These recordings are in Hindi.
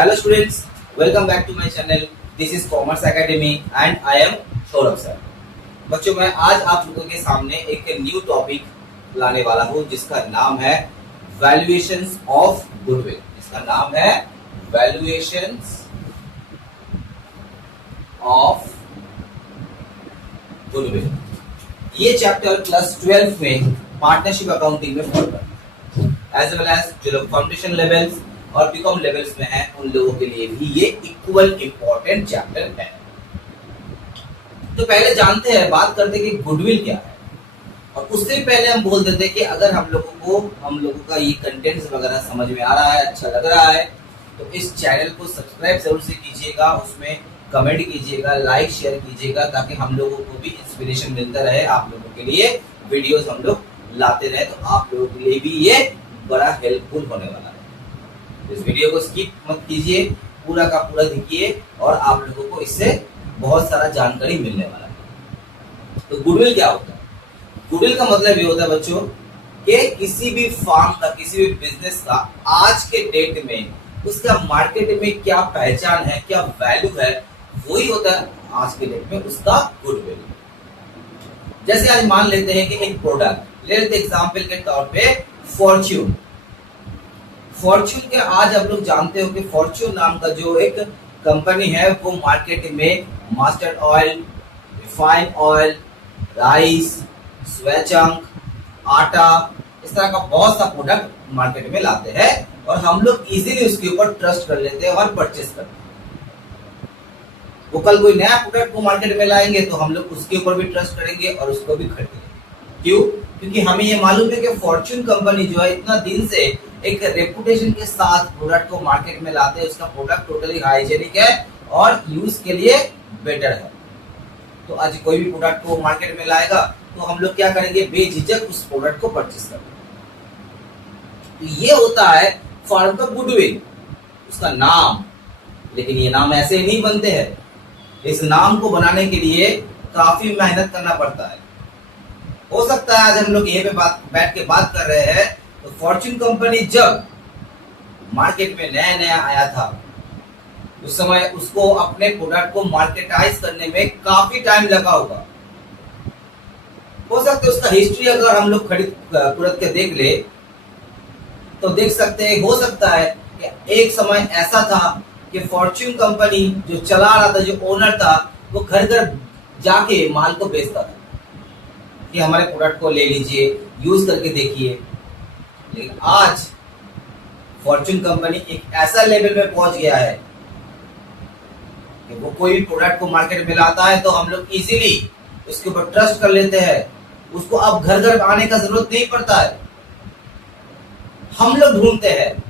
Hello students, welcome back to my channel. This is Commerce Academy and I am Saurabh sir. बच्चों मैं आज आप लोगों के सामने एक न्यू टॉपिक लाने वाला हूं जिसका नाम है वैल्यूएशंस ऑफ गुडविल। इसका नाम है वैल्यूएशंस ऑफ गुडविल। ये चैप्टर क्लास 12 में पार्टनरशिप अकाउंटिंग में पढ़ रहा है, एज वेल एज जो लोग फाउंडेशन लेवल्स और बीकॉम लेवल्स में हैं उन लोगों के लिए भी ये इक्वल इंपॉर्टेंट चैप्टर है। तो पहले जानते हैं, बात करते हैं कि गुडविल क्या है, और उससे पहले हम बोल देते हैं कि अगर हम लोगों का ये कंटेंट्स वगैरह समझ में आ रहा है, अच्छा लग रहा है, तो इस चैनल को सब्सक्राइब जरूर से कीजिएगा, उसमें कमेंट कीजिएगा, लाइक शेयर कीजिएगा, ताकि हम लोगों को भी इंस्पिरेशन मिलता रहे। आप लोगों के लिए वीडियोस हम लोग लाते रहे, तो आप लोगों के लिए भी ये बड़ा हेल्पफुल होने वाला है। इस वीडियो को स्किप मत कीजिए, पूरा का पूरा देखिए और आप लोगों को इससे बहुत सारा जानकारी मिलने वाला है। तो गुडविल क्या होता है? गुडविल का मतलब ये होता है बच्चों कि किसी भी फर्म का, किसी भी बिजनेस का आज के डेट में उसका मार्केट में क्या पहचान है, क्या वैल्यू है, वही होता है आज के डेट में उसका गुडविल। जैसे आज मान लेते हैं कि एक प्रोडक्ट ले लेते, एग्जाम्पल के तौर पे फॉर्च्यून के आज आप लोग जानते हो कि फॉर्च्यून नाम का जो एक कंपनी है वो मार्केट में mustard oil, refined oil, rice, स्वैचंक, आटा, इस तरह का बहुत सा प्रोडक्ट मार्केट में लाते हैं और हम लोग इजीली उसके ऊपर ट्रस्ट कर लेते हैं और परचेस करते हैं। वो कल कोई नया प्रोडक्ट को मार्केट में लाएंगे तो हम लोग उसके ऊपर भी ट्रस्ट करेंगे और उसको भी खरीदेंगे। क्यों? क्योंकि हमें ये मालूम है कि फॉर्च्यून कंपनी जो है इतना दिन से एक रेपुटेशन के साथ प्रोडक्ट को मार्केट में लाते हैं, उसका प्रोडक्ट टोटली हाइजेनिक है और यूज के लिए बेटर है। तो आज कोई भी प्रोडक्ट को मार्केट में लाएगा तो हम लोग क्या करेंगे, बेझिझक उस प्रोडक्ट को परचेस करेंगे। तो ये होता है फर्म का गुडविल, उसका नाम। लेकिन ये नाम ऐसे ही नहीं बनते हैं, इस नाम को बनाने के लिए काफी मेहनत करना पड़ता है। हो सकता है आज हम लोग यहीं पे बैठ के बात कर रहे हैं, तो फॉर्च्यून कंपनी जब मार्केट में नया नया आया था उस समय उसको अपने प्रोडक्ट को मार्केटाइज करने में काफी टाइम लगा होगा। हो सकता है उसका हिस्ट्री अगर हम लोग खरीद के देख ले तो देख सकते हैं, हो सकता है कि एक समय ऐसा था कि फॉर्च्यून कंपनी जो चला रहा था, जो ओनर था, वो घर घर जाके माल को बेचता था कि हमारे प्रोडक्ट को ले लीजिए, यूज करके देखिए। लेकिन आज फॉर्च्यून कंपनी एक ऐसा लेवल में पहुंच गया है कि वो कोई भी प्रोडक्ट को मार्केट में लाता है तो हम लोग इजीली उसके ऊपर ट्रस्ट कर लेते हैं, उसको अब घर घर आने का जरूरत नहीं पड़ता है। हम लोग ढूंढते हैं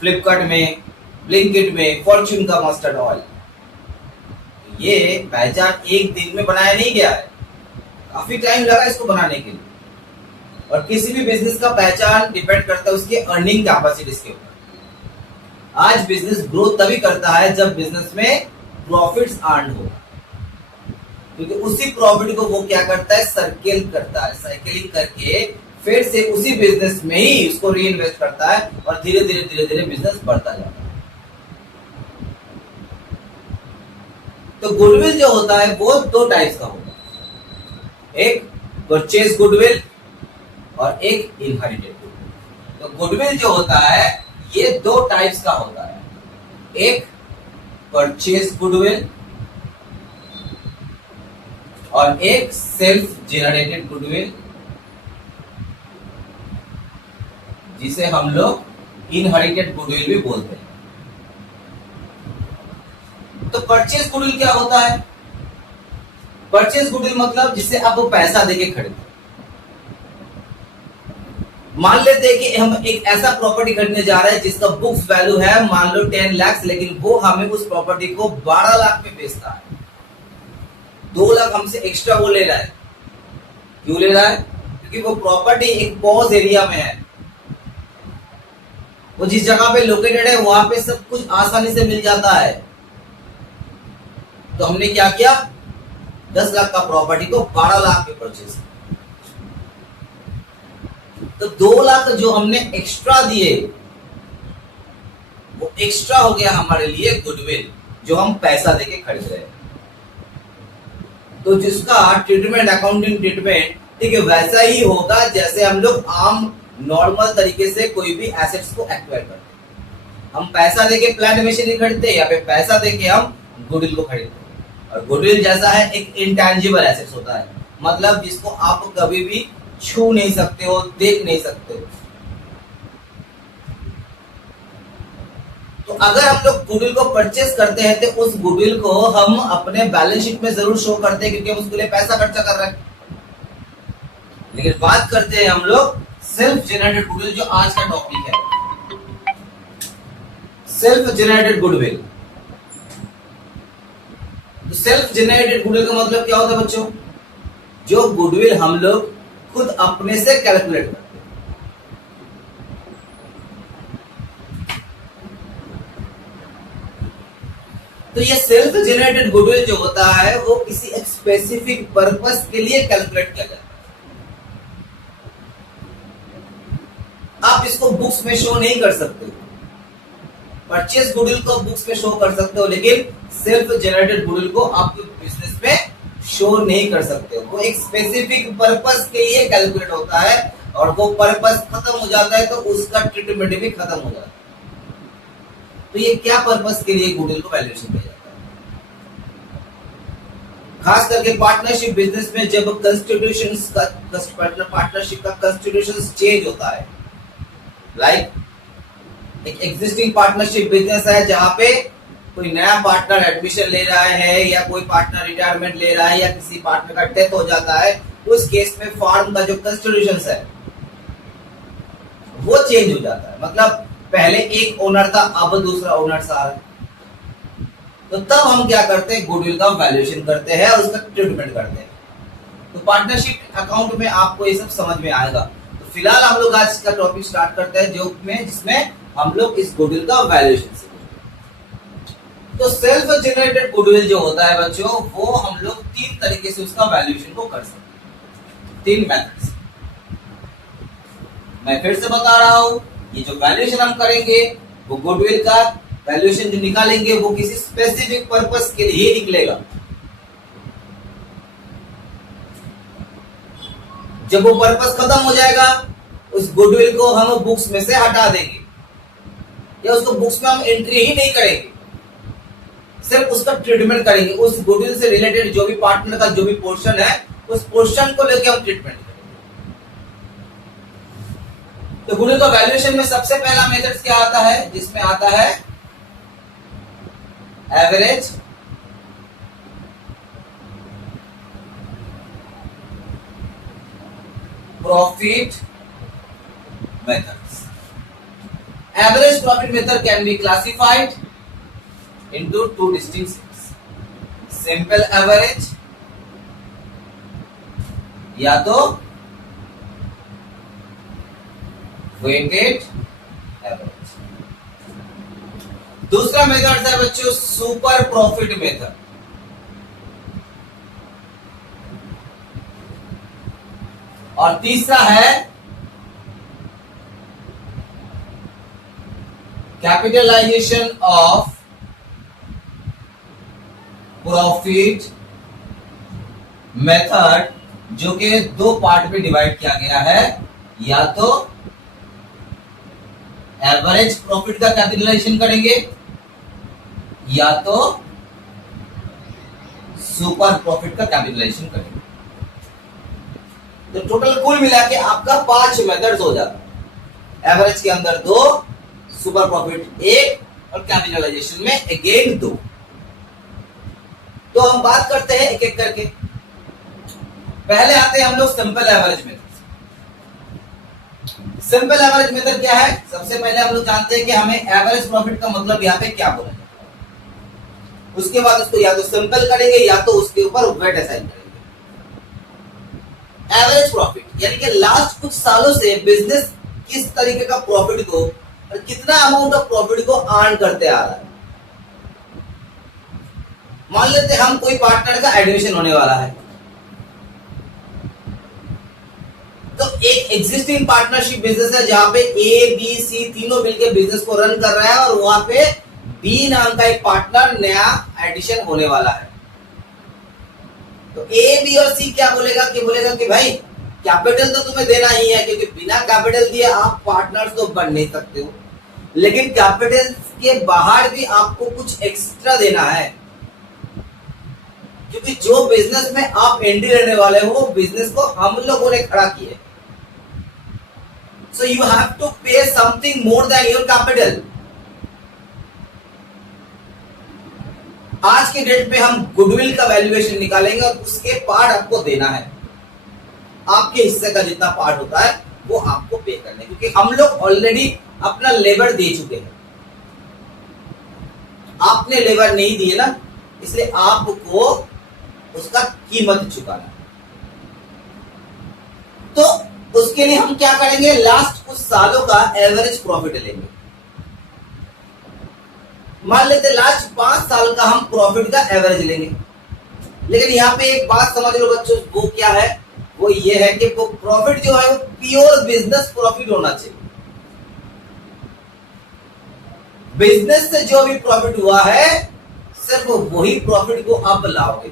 फ्लिपकार्ट में, ब्लिंकिट में फॉर्च्यून का मस्टर्ड ऑयल। ये पहचान एक दिन में बनाया नहीं गया है, काफी टाइम लगा इसको बनाने के लिए। और किसी भी बिजनेस का पहचान डिपेंड करता है उसके अर्निंग कैपेसिटी के ऊपर। आज बिजनेस ग्रो तभी करता है जब बिजनेस में प्रॉफिट्स अर्न हो, क्योंकि उसी प्रॉफिट को वो क्या करता है, सर्किल करता है, साइकिलिंग करके फिर से उसी बिजनेस में ही उसको री इन्वेस्ट करता है और धीरे धीरे बिजनेस बढ़ता जाता है। तो गुडविल जो होता है वो दो टाइप्स का होता है, एक परचेज गुडविल और एक इनहेरिटेड गुडविल। तो गुडविल जो होता है ये दो टाइप्स का होता है, एक परचेज गुडविल और एक सेल्फ जनरेटेड गुडविल, जिसे हम लोग इनहेरिटेड गुडविल भी बोलते हैं। तो परचेज गुडविल क्या होता है? परचेज गुडविल मतलब जिसे आप वो पैसा देके खरीदते। मान लेते हैं कि हम एक ऐसा प्रॉपर्टी खरीदने जा रहे हैं जिसका बुक्स वैल्यू है मान लो 10 लाख, लेकिन वो हमें उस प्रॉपर्टी को 12 लाख में बेचता है। 2 लाख हमसे एक्स्ट्रा वो ले रहा है। क्यों ले रहा है? क्योंकि वो प्रॉपर्टी एक पॉज एरिया में है, वो जिस जगह पे लोकेटेड है वहां पे सब कुछ आसानी से मिल जाता है। तो हमने क्या किया, 10 लाख का प्रॉपर्टी को 12 लाख में परचेज। तो 2 लाख जो हमने एक्स्ट्रा दिए वो एक्स्ट्रा हो गया हमारे लिए गुडविल, जो हम पैसा देके खरीद रहे हैं। तो जिसका ट्रीटमेंट, अकाउंटिंग ट्रीटमेंट, ठीक है, वैसा ही होगा जैसे हम लोग आम नॉर्मल तरीके से कोई भी एसेट्स को एक्वायर करते हैं। हम पैसा देके प्लांट मशीनरी खरीदते हैं या फिर पैसा देके हम गुडविल को खरीदते हैं। और गुडविल जैसा है एक इंटेंजिबल एसेट्स होता है, मतलब जिसको आप कभी भी छू नहीं सकते हो, देख नहीं सकते हो। तो अगर हम लोग गुडविल को परचेस करते हैं तो उस गुडविल को हम अपने बैलेंस शीट में जरूर शो करते हैं, क्योंकि हम उसके लिए पैसा खर्चा कर रहे हैं। लेकिन बात करते हैं हम लोग सेल्फ जनरेटेड गुडविल, जो आज का टॉपिक है, सेल्फ जनरेटेड गुडविल। तो सेल्फ जनरेटेड गुडविल का मतलब क्या होता है बच्चों? जो गुडविल हम लोग खुद अपने से कैलकुलेट करते हैं। तो ये सेल्फ जनरेटेड गुडविल जो होता है वो किसी एक स्पेसिफिक पर्पस के लिए कैलकुलेट किया जाता है। आप इसको बुक्स में शो नहीं कर सकते। परचेस गुडविल को बुक्स में शो कर सकते हो, लेकिन सेल्फ जनरेटेड गुडविल को आप बिजनेस में शो नहीं कर सकते हो। वो एक स्पेसिफिक पर्पस के लिए कैलकुलेट होता है, और वो पर्पस खत्म हो जाता है तो उसका ट्रीटमेंट भी खत्म हो जाता है। तो ये क्या पर्पस के लिए गुडविल को वैल्यूएशन किया जाता है? खास करके पार्टनरशिप बिजनेस में जब पार्टनरशिप का कंस्टिट्यूशन चेंज होता है, लाइक एक एग्जिस्टिंग पार्टनरशिप बिजनेस है जहां पे कोई नया पार्टनर एडमिशन ले रहा है, या कोई पार्टनर रिटायरमेंट ले रहा है, या किसी पार्टनर का डेथ हो जाता है, उस केस में फॉर्म का जो कंस्टिट्यूशन है वो चेंज हो जाता है। मतलब पहले एक ओनर था, अब दूसरा ओनर आ रहा है। तो तब हम क्या करते हैं? गुडविल का वैल्यूएशन करते हैं और उसका ट्रीटमेंट करते हैं। तो पार्टनरशिप अकाउंट में आपको ये सब समझ में आएगा। तो फिलहाल हम लोग आज का टॉपिक स्टार्ट करते हैं जिसमें हम लोग इस गुडविल का वैल्यूएशन सीखेंगे। तो सेल्फ जनरेटेड गुडविल जो होता है बच्चों, वो हम लोग तीन तरीके से उसका वैल्यूएशन को कर सकते हैं, तीन मेथड्स। मैं फिर से बता रहा हूं, ये जो वैल्यूएशन हम करेंगे वो गुडविल का वैल्यूएशन जो निकालेंगे वो किसी स्पेसिफिक पर्पस के लिए निकलेगा। जब वो पर्पस खत्म हो जाएगा, उस गुडविल को हम बुक्स में से हटा देंगे, या उसको बुक्स में हम एंट्री ही नहीं करेंगे, सिर्फ उसका ट्रीटमेंट करेंगे। उस गुडविल से रिलेटेड जो भी पार्टनर का जो भी पोर्शन है, उस पोर्शन को लेकर हम ट्रीटमेंट करेंगे। तो गुडविल का वैल्यूएशन में सबसे पहला मेथड क्या आता है? जिसमें आता है average profit methods. Average profit method can be classified into two distinct sets, simple average या तो weighted average। दूसरा मेथड है बच्चों सुपर प्रॉफिट मेथड। और तीसरा है कैपिटलाइजेशन ऑफ प्रॉफिट मेथड, जो कि दो पार्ट में डिवाइड किया गया है, या तो एवरेज प्रॉफिट का कैपिटलाइजेशन करेंगे या तो सुपर प्रॉफिट का कैपिटलाइजेशन करेंगे। तो टोटल कुल मिला के आपका 5 मेथड्स हो जाता है। एवरेज के अंदर 2, सुपर प्रॉफिट 1 और कैपिटलाइजेशन में अगेन 2। तो हम बात करते हैं एक एक करके। पहले आते हैं हम लोग simple average method. Simple average method क्या है? सबसे पहले हम लोग जानते हैं कि हमें एवरेज प्रॉफिट का मतलब यहाँ पे क्या बोला जाता है। उसके बाद उसको या तो सिंपल करेंगे या तो उसके ऊपर वेट असाइन करेंगे। एवरेज प्रॉफिट यानी कि लास्ट कुछ सालों से बिजनेस किस तरीके का प्रॉफिट को और कितना अमाउंट ऑफ प्रॉफिट को अर्न करते आ रहा है। मान लेते हैं हम कोई पार्टनर का एडमिशन होने वाला है, तो एक एग्जिस्टिंग पार्टनरशिप बिजनेस है जहां पे ए बी सी तीनों मिलकर बिजनेस को रन कर रहा है और वहां पे बी नाम का एक पार्टनर नया एडिशन होने वाला है। तो ए बी और सी क्या बोलेगा कि भाई कैपिटल तो तुम्हें देना ही है, क्योंकि बिना कैपिटल दिए आप पार्टनर्स तो बन नहीं सकते हो, लेकिन कैपिटल के बाहर भी आपको कुछ एक्स्ट्रा देना है, क्योंकि जो बिजनेस में आप एंट्री लेने वाले हो वो बिजनेस को हम लोगों ने खड़ा किया। सो यू हैव टू पे something more than your capital. आज के डेट पे हम गुडविल का वैल्यूएशन निकालेंगे और उसके पार्ट आपको देना है, आपके हिस्से का जितना पार्ट होता है वो आपको पे करना है, क्योंकि हम लोग ऑलरेडी अपना लेबर दे चुके हैं, आपने लेबर नहीं दिए ना, इसलिए आपको उसका कीमत चुकाना। तो उसके लिए हम क्या करेंगे, लास्ट कुछ सालों का एवरेज प्रॉफिट लेंगे। मान लेते लास्ट 5 साल का हम प्रॉफिट का एवरेज लेंगे, लेकिन यहां पे एक बात समझ लो बच्चों, वो क्या है, वो ये है कि वो प्रॉफिट जो है वो प्योर बिजनेस प्रॉफिट होना चाहिए। बिजनेस से जो भी प्रॉफिट हुआ है सिर्फ वही प्रॉफिट को आप लाओगे।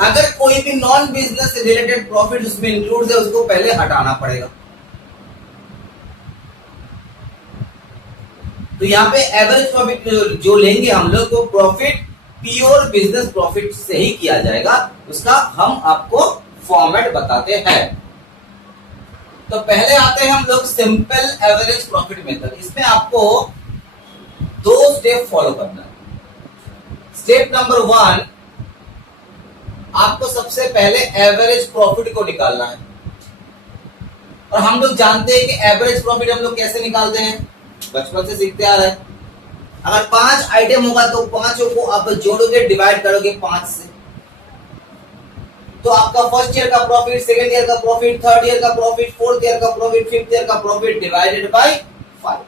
अगर कोई भी नॉन बिजनेस से रिलेटेड प्रॉफिट उसमें इंक्लूड है उसको पहले हटाना पड़ेगा। तो यहाँ पे एवरेज प्रॉफिट जो लेंगे हम लोग, वो प्रॉफिट प्योर बिजनेस प्रॉफिट से ही किया जाएगा, उसका हम आपको फॉर्मेट बताते हैं। तो पहले आते हैं हम लोग सिंपल एवरेज प्रॉफिट मेथड। इसमें आपको 2 स्टेप फॉलो करना है। स्टेप नंबर 1, आपको सबसे पहले एवरेज प्रॉफिट को निकालना है। और हम लोग जानते हैं कि एवरेज प्रॉफिट हम लोग कैसे निकालते हैं, बचपन से सीखते आ रहे हैं। अगर 5 आइटम होगा तो 5 को आप जोड़ोगे, डिवाइड करोगे 5 से, तो आपका फर्स्ट ईयर का प्रॉफिट, सेकंड ईयर का प्रॉफिट, थर्ड ईयर का प्रॉफिट, फोर्थ ईयर का प्रॉफिट, फिफ्थ ईयर का प्रॉफिट डिवाइडेड बाय 5।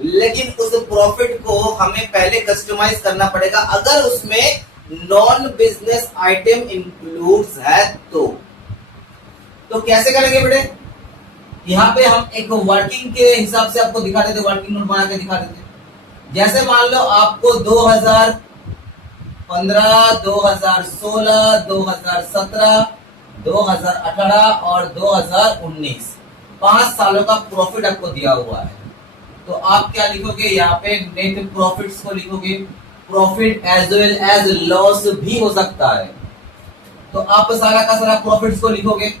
लेकिन उस प्रॉफिट को हमें पहले कस्टमाइज करना पड़ेगा, अगर उसमें नॉन बिजनेस आइटम इंक्लूड्स है तो कैसे करेंगे बेटे, यहाँ पे हम एक वर्किंग के हिसाब से आपको दिखा देते, वर्किंग नोट बना के दिखा देते। जैसे मान लो आपको 2015, 2016, 2017, 2018 और 2019 5 सालों का प्रॉफिट आपको दिया हुआ है, तो आप क्या लिखोगे, यहाँ पे नेट प्रॉफिट्स को लिखोगे। Profit as well as loss भी हो सकता है, तो आप सारा का सारा प्रॉफिट्स को लिखोगे।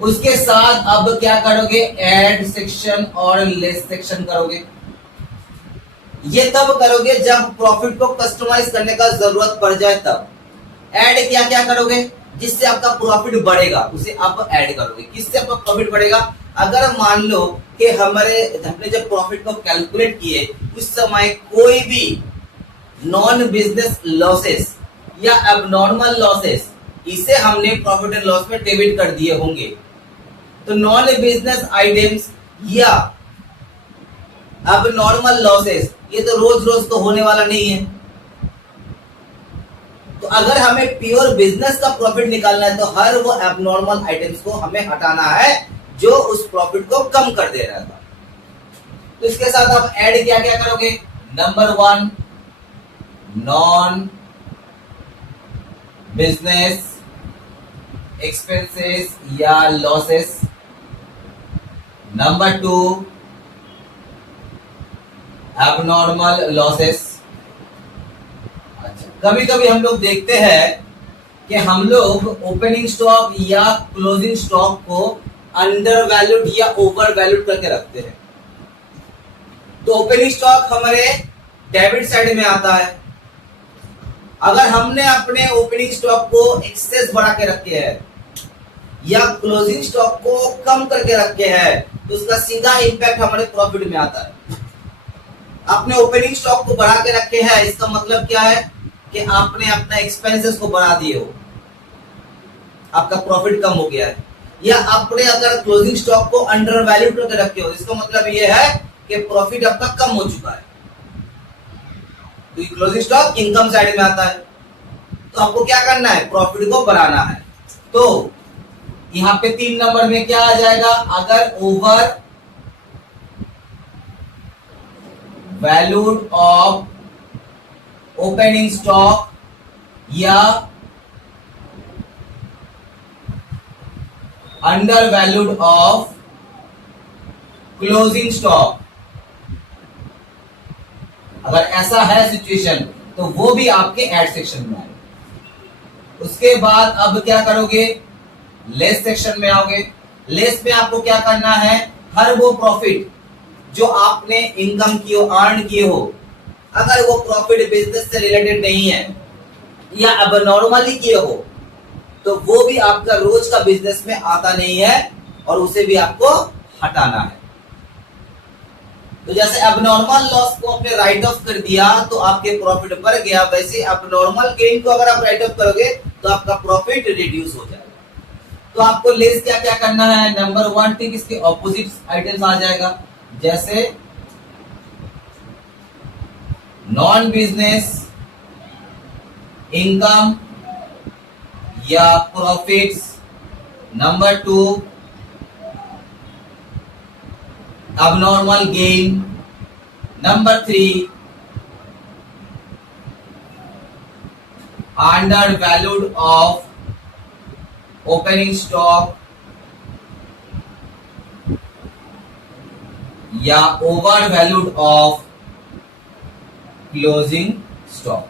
उसके साथ अब क्या करोगे, ऐड सेक्शन और लेस सेक्शन करोगे। ये तब करोगे जब प्रॉफिट को कस्टमाइज करने का जरूरत पड़ जाए तब। ऐड क्या क्या करोगे, जिससे आपका प्रॉफिट बढ़ेगा उसे आप ऐड करोगे। किससे आपका प्रॉफिट बढ़ेगा, अगर मान लो कि हमने जब प्रॉफिट को कैलकुलेट किए उस समय कोई भी नॉन बिजनेस लॉसेस या एबनॉर्मल लॉसेस इसे हमने प्रॉफिट एंड लॉस में डेबिट कर दिए होंगे, तो नॉन बिजनेस आइटम्स या अब नॉर्मल लॉसेस ये तो रोज रोज तो होने वाला नहीं है। तो अगर हमें प्योर बिजनेस का प्रॉफिट निकालना है तो हर वो एबनॉर्मल आइटम्स को हमें हटाना है जो उस प्रॉफिट को कम कर दे रहा था। तो इसके साथ आप ऐड क्या क्या करोगे, नंबर 1 नॉन बिजनेस एक्सपेंसेस या लॉसेस, नंबर 2 एबनॉर्मल लॉसेस। अच्छा, कभी कभी हम लोग देखते हैं कि हम लोग ओपनिंग स्टॉक या क्लोजिंग स्टॉक को अंडर वैल्यूड या ओवर वैल्यूड करके रखते हैं। तो ओपनिंग स्टॉक हमारे डेबिट साइड में आता है। अगर हमने अपने ओपनिंग स्टॉक को एक्सेस बढ़ा के रखे हैं या क्लोजिंग स्टॉक को कम करके रखे हैं तो उसका सीधा इंपैक्ट हमारे प्रॉफिट में आता है। आपने ओपनिंग स्टॉक को बढ़ा के रखे हैं, इसका मतलब क्या है कि आपने अपना एक्सपेंसेस को बढ़ा दिए हो, आपका प्रॉफिट कम हो गया है। या आपने अगर क्लोजिंग स्टॉक को अंडर वैल्यू करके रखे हो, इसका मतलब यह है कि प्रॉफिट आपका कम हो चुका है। तो क्लोजिंग स्टॉक इनकम साइड में आता है। तो आपको क्या करना है, प्रॉफिट को बढ़ाना है। तो यहां पे 3 नंबर में क्या आ जाएगा, अगर over valued of opening stock या under valued of closing stock, अगर ऐसा है सिचुएशन तो वो भी आपके एड सेक्शन में आएगा। उसके बाद अब क्या करोगे, लेस सेक्शन में आओगे। लेस में आपको क्या करना है, हर वो प्रॉफिट जो आपने इनकम की हो, अर्न किए हो, अगर वो प्रॉफिट बिजनेस से रिलेटेड नहीं है या अब नॉर्मली किए हो तो वो भी आपका रोज का बिजनेस में आता नहीं है और उसे भी आपको हटाना है। तो जैसे अब नॉर्मल लॉस को आपने राइट ऑफ कर दिया तो आपके प्रॉफिट बढ़ गया, वैसे अब नॉर्मल गेन को अगर आप राइट ऑफ करोगे तो आपका प्रॉफिट रिड्यूस हो जाएगा। तो आपको लेस क्या क्या करना है, नंबर 1 ठीक इसके ऑपोजिट आइटम्स आ जाएगा, जैसे नॉन बिजनेस इनकम या profits. Number 2 abnormal gain. Number 3 undervalued of opening stock या overvalued of closing stock.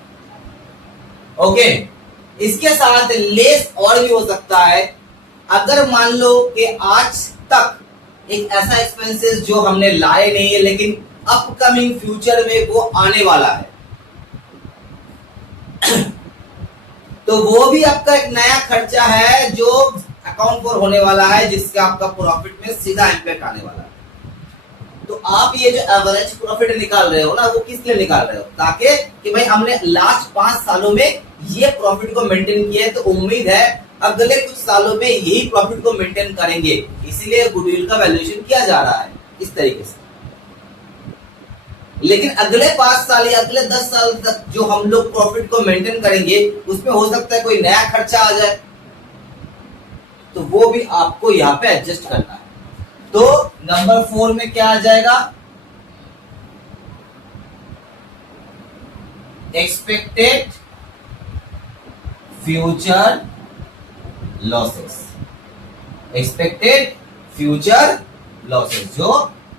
Okay, इसके साथ लेस और भी हो सकता है। अगर मान लो कि आज तक एक ऐसा एक्सपेंसेस जो हमने लाए नहीं है लेकिन अपकमिंग फ्यूचर में वो आने वाला है तो वो भी आपका एक नया खर्चा है जो अकाउंट फॉर होने वाला है, जिससे आपका प्रॉफिट में सीधा इंपैक्ट आने वाला है। तो आप ये जो एवरेज प्रॉफिट निकाल रहे हो ना, वो किस लिए निकाल रहे हो, ताकि कि भाई हमने लास्ट 5 सालों में ये प्रॉफिट को मेंटेन किया है तो उम्मीद है अगले कुछ सालों में यही प्रॉफिट को मेंटेन करेंगे, इसीलिए गुडविल का वैल्यूएशन किया जा रहा है इस तरीके से। लेकिन अगले 5 साल या अगले 10 साल तक जो हम लोग प्रॉफिट को मेंटेन करेंगे उसमें हो सकता है कोई नया खर्चा आ जाए, तो वो भी आपको यहां पे एडजस्ट करना है। तो नंबर 4 में क्या आ जाएगा, expected future losses. Expected future losses जो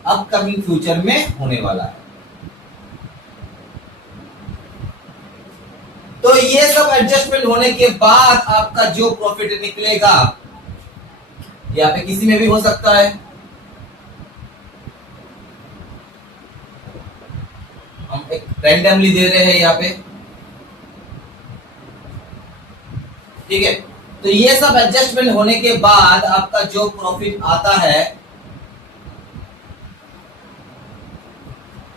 अपकमिंग फ्यूचर में होने वाला है। तो ये सब एडजस्टमेंट होने के बाद आपका जो प्रॉफिट निकलेगा, यहाँ पे किसी में भी हो सकता है, हम एक रैंडमली दे रहे हैं यहाँ पे, ठीक है। तो ये सब एडजस्टमेंट होने के बाद आपका जो प्रॉफिट आता है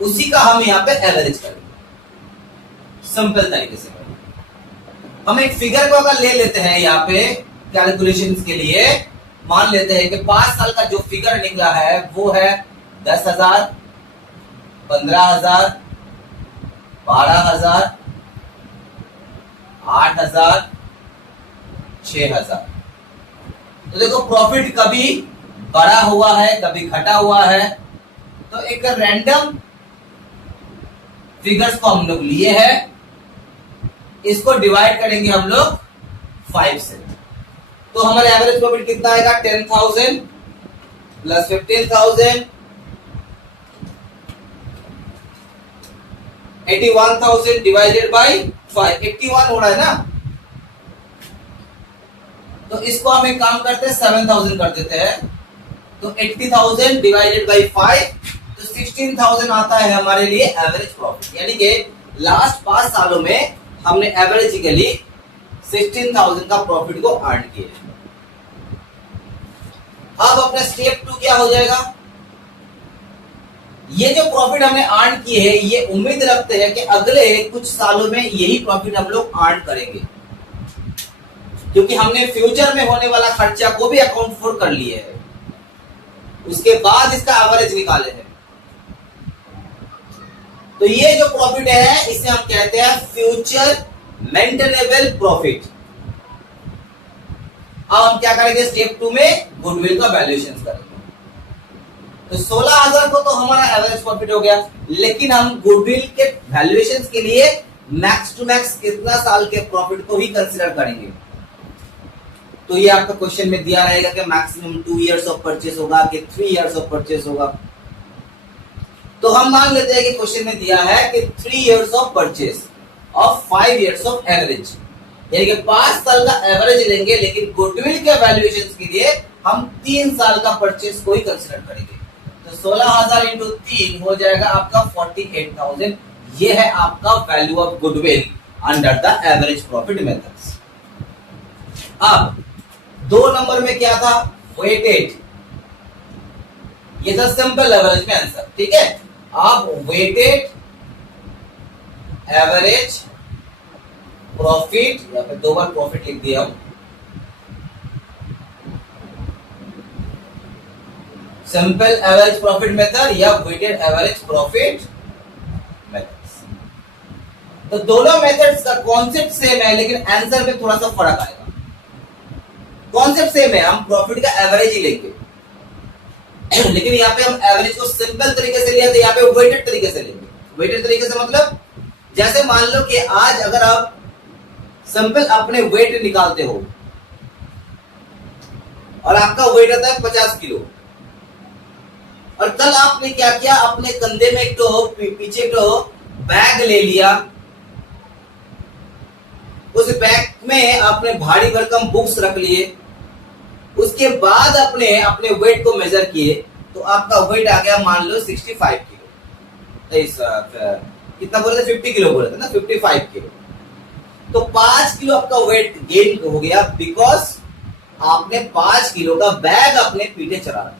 उसी का हम यहाँ पे एवरेज करेंगे सिंपल तरीके से। हम एक फिगर को अगर ले लेते हैं यहाँ पे कैलकुलेशन के लिए, मान लेते हैं कि 5 साल का जो फिगर निकला है वो है 10,000, 15,000, 12,000, 8,000, 6,000। तो देखो प्रॉफिट कभी बढ़ा हुआ है कभी घटा हुआ है, तो एक रैंडम फिगर्स को हम लोग लिए हैं, इसको डिवाइड करेंगे हम लोग 5 से, तो हमारे एवरेज प्रॉफिट कितना आएगा, 10,000 प्लस 15,000 81,000 डिवाइडेड बाई 5, 81 हो रहा है ना। तो इसको हम एक काम करते हैं 7,000 कर देते हैं, तो 80,000 डिवाइडेड बाई 5, तो 16,000 आता है हमारे लिए एवरेज प्रॉफिट। यानी कि लास्ट 5 सालों में हमने एवरेजिकली 16,000 का प्रॉफिट को अर्न किया। अब अपना स्टेप 2 क्या हो जाएगा, ये जो प्रॉफिट हमने अर्न किए हैं ये उम्मीद रखते हैं कि अगले कुछ सालों में यही प्रॉफिट हम लोग अर्न करेंगे, क्योंकि हमने फ्यूचर में होने वाला खर्चा को भी अकाउंट फॉर कर लिए है, उसके बाद इसका एवरेज निकाले हैं। तो ये जो प्रॉफिट है इसे हम कहते हैं फ्यूचर मेंटेनेबल प्रॉफिट। अब हम क्या करेंगे, स्टेप 2 में गुडविल का वैल्यूएशन करेंगे। तो 16,000 को तो हमारा एवरेज प्रॉफिट हो गया, लेकिन हम गुडविल के वैल्यूएशन के लिए मैक्स टू मैक्स कितना साल के प्रॉफिट को ही कंसीडर करेंगे। तो ये आपका क्वेश्चन में दिया रहेगा कि मैक्सिमम 2 इयर्स ऑफ परचेस होगा कि 3 इयर्स ऑफ परचेस होगा। तो हम मान लेते हैं कि क्वेश्चन में दिया है कि 3 years of purchase of 5 years of average, यानी कि 5 साल का एवरेज लेंगे, लेकिन गुडविल के वैल्यूएशन के लिए हम 3 साल का परचेस को ही कंसीडर करेंगे। तो 16,000 इंटू 3 हो जाएगा आपका 48,000। ये है आपका value of goodwill under the average profit methods. अब 2 नंबर में क्या था, वेटेड, ये था सिंपल एवरेज में आंसर, ठीक है। अब वेटेड एवरेज प्रॉफिट, यहाँ पे 2 बार प्रॉफिट लिख दिया हम, सिंपल एवरेज प्रॉफिट मेथड या वेटेड एवरेज प्रॉफिट मेथड्स। तो दोनों मेथड्स का कॉन्सेप्ट सेम है, लेकिन आंसर में थोड़ा सा फर्क आएगा। कॉन्सेप्ट सेम है, हम प्रॉफिट का एवरेज ही लेंगे, लेकिन यहाँ पे हम एवरेज को सिंपल तरीके से लिया, तो यहाँ पे वेटेड तरीके से लेंगे। वेटेड तरीके से मतलब जैसे मान लो कि आज अगर आप सिंपल अपने वेट निकालते हो और आपका वेट आता है 50 किलो, और कल आपने क्या किया, अपने कंधे में एक तो पीछे तो बैग ले लिया, उस बैग में आपने भारी भरकम बुक्स रख लिए, उसके बाद अपने वेट को मेजर किए, तो आपका वेट आ गया मान लो 65 किलो, कितना बोले थे, 50 किलो बोले थे ना, 55 किलो। तो 5 किलो आपका वेट गेन हो गया, बिकॉज आपने 5 किलो का बैग अपने पीछे चढ़ा रखा।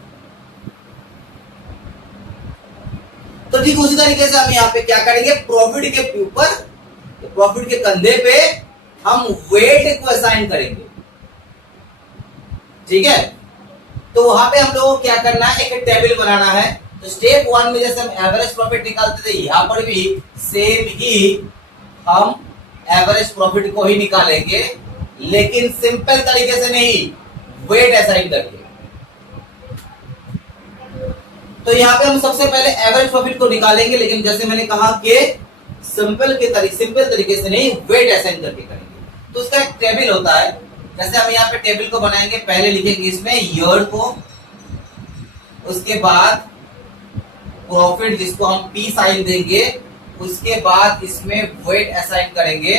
तो ठीक उसी तरीके से हम यहाँ पे क्या करेंगे, प्रॉफिट के ऊपर, प्रॉफिट के कंधे पे हम वेट को असाइन करेंगे, ठीक है। तो वहां पे हम लोगों को क्या करना है, एक टेबल बनाना है। तो स्टेप 1 में जैसे हम एवरेज प्रॉफिट निकालते थे, यहां पर भी सेम ही हम एवरेज प्रॉफिट को ही निकालेंगे, लेकिन सिंपल तरीके से नहीं, वेट असाइन करके। तो यहाँ पे हम सबसे पहले एवरेज प्रॉफिट को निकालेंगे, लेकिन जैसे मैंने कहा कि सिंपल तरीके से नहीं, वेट असाइन करके करेंगे। तो उसका एक टेबल होता है, जैसे हम यहाँ पे टेबल को बनाएंगे, पहले लिखेंगे इसमें ईयर को, उसके बाद प्रॉफिट जिसको हम पी साइन देंगे, उसके बाद इसमें वेट असाइन करेंगे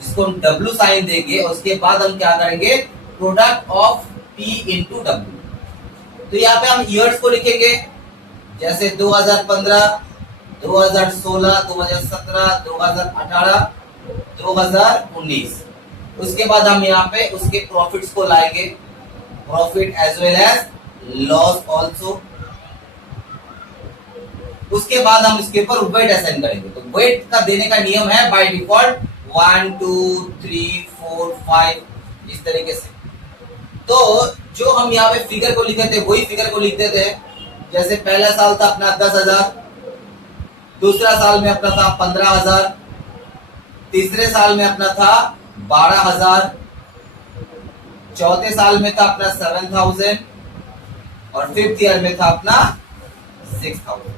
जिसको हम डब्ल्यू साइन देंगे, उसके बाद हम क्या करेंगे, product of P into W. तो यहाँ पे हम ईयर्स को लिखेंगे, जैसे 2015, 2016, 2017, 2018, 2019। उसके बाद हम यहाँ पे उसके प्रॉफिट्स को लाएंगे, profit as well as loss also. उसके बाद हम इसके ऊपर वेट असाइन करेंगे। तो वेट का देने का नियम है बाय डिफॉल्ट 1 2 3 4 5 इस तरीके से। तो जो हम यहाँ पे फिगर को लिखे थे वही फिगर को लिखते थे। जैसे पहला साल था अपना 10,000, दूसरा साल में अपना था 15,000, तीसरे साल में अपना था 12,000, चौथे साल में था अपना 7,000 और फिफ्थ ईयर में था अपना 6,000।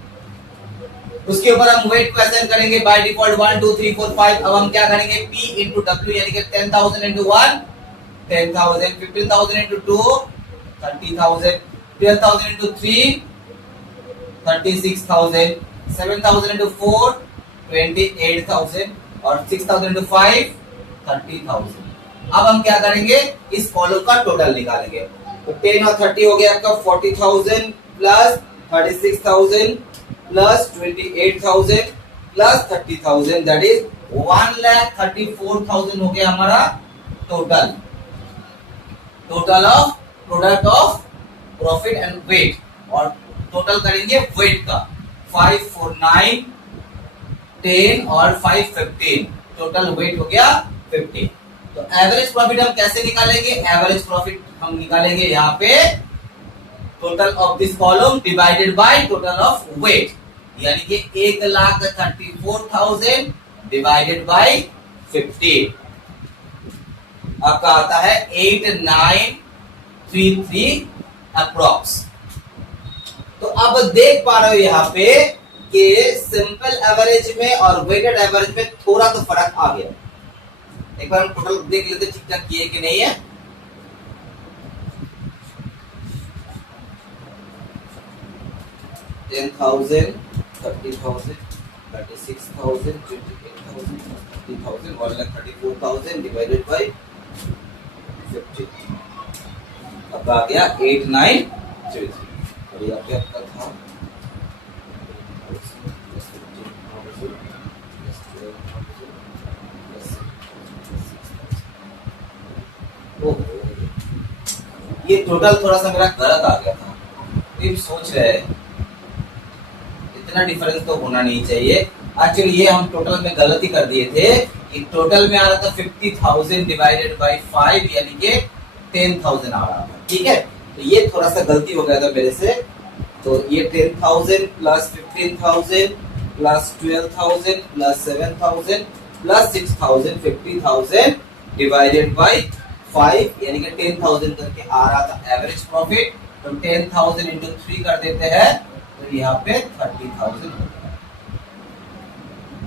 उसके ऊपर हम वेट को असाइन करेंगे बाय डिफॉल्ट 1 2 3 4 5। अब हम क्या करेंगे, P इंटू डब्ल्यू, यानी कि 10,000 इंटू 1 10,000, 15,000 इंटू 2 30,000, 12,000 इंटू 3 36,000, 7,000 इंटू 4 28,000 और 6,000 इंटू 5 30,000। अब हम क्या करेंगे, इस कॉलम का टोटल निकालेंगे। तो 10 और 30 हो गया आपका 40,000 plus 36,000 plus 28,000 plus 30,000, that is 1,34,000 हो गया हमारा total of product of profit and weight. और टोटल करेंगे वेट का 5 4 9 10 और 5 15, टोटल वेट हो गया 15। तो एवरेज प्रॉफिट हम कैसे निकालेंगे, एवरेज प्रॉफिट हम निकालेंगे यहाँ पे total of this column divided by total of weight, यानी कि 1,34,000 डिवाइडेड बाय 15। आपका आता है 8933 अप्रॉक्स। तो अब देख पा रहे हो यहां पे कि सिंपल एवरेज में और वेटेड एवरेज में थोड़ा तो फर्क आ गया। एक बार हम टोटल देख लेते ठीक ठाक किए कि नहीं है। $10,000, $30,000, $36,000, $28,000, $30,000, $1,34,000 डिवाइडेड बाय 50। अब आ गया 8933। और यहाँ पे आपका था ये टोटल थोड़ा सा मेरा गलत आ गया था। तो सोच रहे हैं इतना डिफरेंस तो होना नहीं चाहिए। एक्चुअली ये हम टोटल में गलती कर दिए थे। ये टोटल में आ रहा था 50,000 डिवाइडेड बाय 5 यानी कि 10,000 आ रहा था। ठीक है, तो ये थोड़ा सा गलती हो गया था मेरे से। तो ये 10,000 plus 15,000 plus 12,000 plus 7,000 plus 6,000 50,000 divided by 5 यानी कि 10,000 करके आ रहा था एवरेज प्रॉफिट। तो 10,000 इंटू 3 कर देते हैं तो यहाँ पे 30,000 होगा।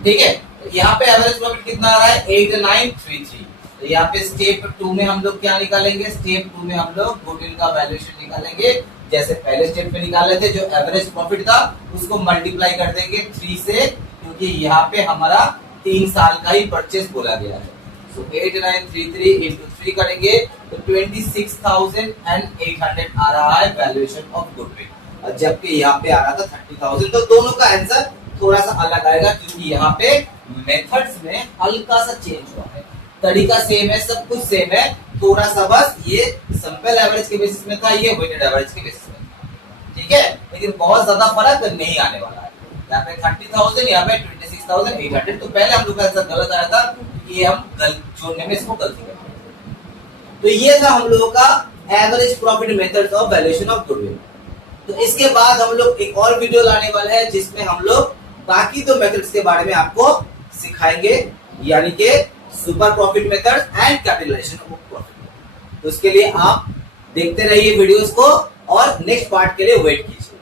ठीक है, तो यहाँ पे एवरेज प्रॉफिट कितना आ रहा है 8933। तो यहाँ पे स्टेप 2 में हम लोग क्या निकालेंगे, स्टेप 2 में हम लोग गुडविल का वैल्यूएशन निकालेंगे। जैसे पहले स्टेप में निकाले थे, जो एवरेज प्रॉफिट था उसको मल्टीप्लाई कर देंगे 3 से, क्योंकि यहाँ पे हमारा 3 साल का ही परचेस बोला गया है। सो 8933 इंटू 3 करेंगे तो 26,800 आ रहा है वैल्यूएशन ऑफ गुडविल, और जबकि यहाँ पे आ रहा था 30,000। तो दोनों का आंसर थोड़ा सा अलग आएगा, क्योंकि यहाँ पे मेथड्स में हल्का सा चेंज हुआ है। तरीका सेम है, सब कुछ सेम है, थोड़ा सा बस ये सिंपल एवरेज के बेसिस में था, ये वेटेड एवरेज के बेसिस में। ठीक है, लेकिन बहुत ज्यादा फर्क नहीं आने वाला है। यहाँ पे 30,000, यहाँ पे 26,800। तो पहले हम लोग का आंसर गलत आया था, ये हम जोड़ने में इसको गलती कर। तो ये था हम लोगों का average profit methods of valuation of goodwill. तो इसके बाद हम लोग एक और वीडियो लाने वाले हैं जिसमें हम लोग बाकी दो मेथड्स के बारे में आपको सिखाएंगे, यानी कि super profit method and capitalisation of profit. तो उसके लिए आप देखते रहिए वीडियोस को और नेक्स्ट पार्ट के लिए वेट कीजिए।